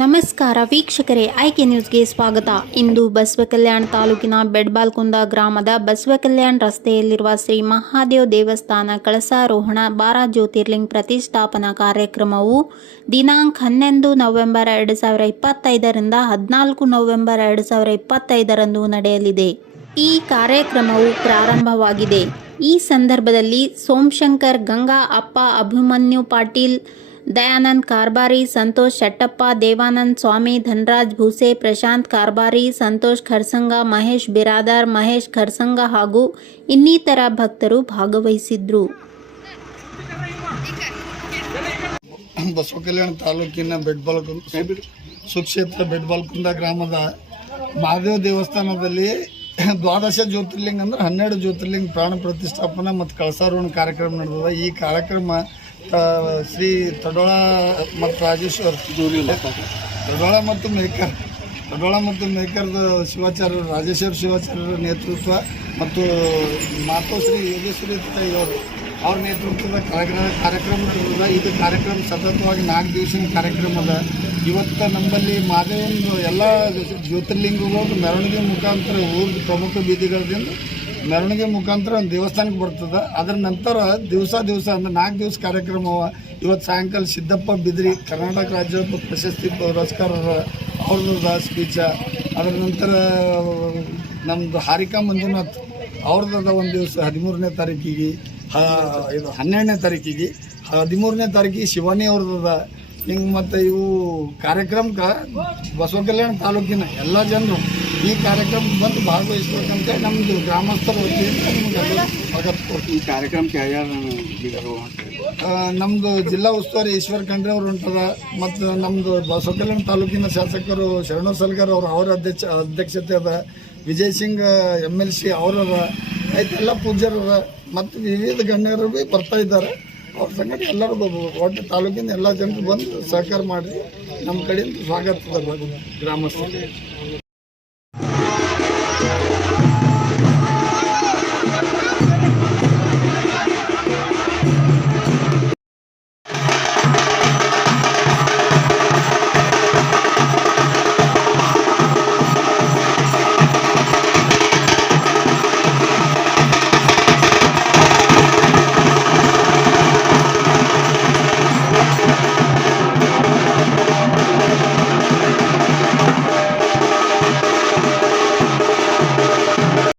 ನಮಸ್ಕಾರ ವೀಕ್ಷಕರೇ, ಆಯ್ಕೆ ನ್ಯೂಸ್ಗೆ ಸ್ವಾಗತ. ಇಂದು ಬಸವಕಲ್ಯಾಣ ತಾಲೂಕಿನ ಬೆಡ್ಬಾಲ್ಕುಂದ ಗ್ರಾಮದ ಬಸವಕಲ್ಯಾಣ ರಸ್ತೆಯಲ್ಲಿರುವ ಶ್ರೀ ಮಹಾದೇವ ದೇವಸ್ಥಾನ ಕಳಸಾರೋಹಣ ಬಾರಾ ಜ್ಯೋತಿರ್ಲಿಂಗ ಪ್ರತಿಷ್ಠಾಪನಾ ಕಾರ್ಯಕ್ರಮವು ದಿನಾಂಕ 11 ನವೆಂಬರ್ 2025 ರಿಂದ 14 ನವೆಂಬರ್ 2025 ನಡೆಯಲಿದೆ. ಈ ಕಾರ್ಯಕ್ರಮವು ಪ್ರಾರಂಭವಾಗಿದೆ. ಈ ಸಂದರ್ಭದಲ್ಲಿ ಸೋಮಶಂಕರ್, ಗಂಗಾ ಅಪ್ಪ, ಅಭಿಮನ್ಯು ಪಾಟೀಲ್, ದಯಾನಂದ್ ಕಾರ್ಬಾರಿ, ಸಂತೋಷ್ ಶೆಟ್ಟಪ್ಪ, ದೇವಾನಂದ್ ಸ್ವಾಮಿ, ಧನರಾಜ್ ಭೂಸೆ, ಪ್ರಶಾಂತ್ ಕಾರ್ಬಾರಿ, ಸಂತೋಷ್ ಖರ್ಸಂಗ, ಮಹೇಶ್ ಬಿರಾದಾರ್, ಮಹೇಶ್ ಖರ್ಸಂಗ ಹಾಗೂ ಇನ್ನಿತರ ಭಕ್ತರು ಭಾಗವಹಿಸಿದ್ರು. ಬಸವಕಲ್ಯಾಣ ತಾಲೂಕಿನ ಸುಕ್ಷೇತ್ರ ಬೆಡ್ಬಾಲ್ಕುಂದ ಗ್ರಾಮದ ಮಹಾದೇವ ದೇವಸ್ಥಾನದಲ್ಲಿ 12 ಜ್ಯೋತಿರ್ಲಿಂಗ ಅಂದ್ರೆ 12 ಜ್ಯೋತಿರ್ಲಿಂಗ ಪ್ರಾಣ ಪ್ರತಿಷ್ಠಾಪನಾ ಮತ್ತು ಕಳಸಾರೋಹಣ ಕಾರ್ಯಕ್ರಮ ನಡೆದಿದೆ. ಈ ಕಾರ್ಯಕ್ರಮ ಶ್ರೀ ತಡೋಳ ಮತ್ತು ರಾಜೇಶ್ವರ್ ತಡೋಳ ಮತ್ತು ಮೇಕರ್ದ ಶಿವಾಚಾರ್ಯರು ರಾಜೇಶ್ವರ ಶಿವಾಚಾರ್ಯರ ನೇತೃತ್ವ ಮತ್ತು ಮಾತೋಶ್ರೀ ಯೋಗೇಶ್ವರಿ ಅವ್ರ ನೇತೃತ್ವದ ಕಾರ್ಯಕ್ರಮ ನಡೆದಿದೆ. ಇದು ಕಾರ್ಯಕ್ರಮ ಸತತವಾಗಿ 4 ದಿವಸಿನ ಕಾರ್ಯಕ್ರಮ ಅದ. ಇವತ್ತು ನಮ್ಮಲ್ಲಿ ಮಹಾದೇವನ ಎಲ್ಲ ಜ್ಯೋತಿರ್ಲಿಂಗಗಳು ಮೆರವಣಿಗೆ ಮುಖಾಂತರ ಊರ ಪ್ರಮುಖ ಬೀದಿಗಳಿಂದ ಮೆರವಣಿಗೆ ಮುಖಾಂತರ ಒಂದು ದೇವಸ್ಥಾನಕ್ಕೆ ಬರ್ತದೆ. ಅದರ ನಂತರ ದಿವಸ ಅಂದ್ರೆ 4 ದಿವಸ ಕಾರ್ಯಕ್ರಮ. ಇವತ್ತು ಸಾಯಂಕಾಲ ಸಿದ್ದಪ್ಪ ಬಿದ್ರಿ ಕರ್ನಾಟಕ ರಾಜ್ಯೋತ್ಸವ ಪ್ರಶಸ್ತಿ ಪುರಸ್ಕಾರರ ಅವ್ರದ್ದು ಸ್ಪೀಚ. ಅದರ ನಂತರ ನಮ್ಮದು ಹಾರಿಕಾ ಮಂಜುನಾಥ್ ಅವ್ರದ್ದು ಒಂದು ದಿವಸ 13ನೇ ತಾರೀಕಿಗೆ, ಇದು 12ನೇ ತಾರೀಕಿಗೆ, 13ನೇ ತಾರೀಕಿಗೆ ಶಿವಾನಿ ಅವ್ರದ್ದು. ಹಿಂಗೆ ಮತ್ತು ಇವು ಕಾರ್ಯಕ್ರಮಕ್ಕೆ ಬಸವಕಲ್ಯಾಣ ತಾಲೂಕಿನ ಎಲ್ಲ ಜನರು ಈ ಕಾರ್ಯಕ್ರಮಕ್ಕೆ ಬಂದು ಭಾಗವಹಿಸ್ಬೇಕಂತ ನಮ್ಮದು ಗ್ರಾಮಸ್ಥರ ವತಿಯಿಂದ ನಿಮ್ಗೆ ಈ ಕಾರ್ಯಕ್ರಮಕ್ಕೆ ನಮ್ಮದು ಜಿಲ್ಲಾ ಉಸ್ತುವಾರಿ ಈಶ್ವರ್ ಖಂಡ್ರೆ ಅವರು ಹೊಂಟದ. ಮತ್ತು ನಮ್ಮದು ಬಸವಕಲ್ಯಾಣ ತಾಲೂಕಿನ ಶಾಸಕರು ಶರಣು ಸಲ್ಗರ್ ಅವರು ಅವರ ಅಧ್ಯಕ್ಷತೆ ಅದ. ವಿಜಯ್ ಸಿಂಗ್ MLC ಅವರದ ಎಲ್ಲ ಪೂಜ್ಯರ ಮತ್ತು ವಿವಿಧ ಗಣ್ಯರು ಭೀ ಬರ್ತಾ ಇದ್ದಾರೆ. ಅವ್ರ ಸಂಗಡ ಎಲ್ಲರೂ ಒಟ್ಟು ತಾಲೂಕಿನ ಎಲ್ಲ ಜನರು ಬಂದು ಸಹಕಾರ ಮಾಡಿ ನಮ್ಮ ಕಡೆಯಿಂದ ಸ್ವಾಗತ ಗ್ರಾಮಸ್ಥರು.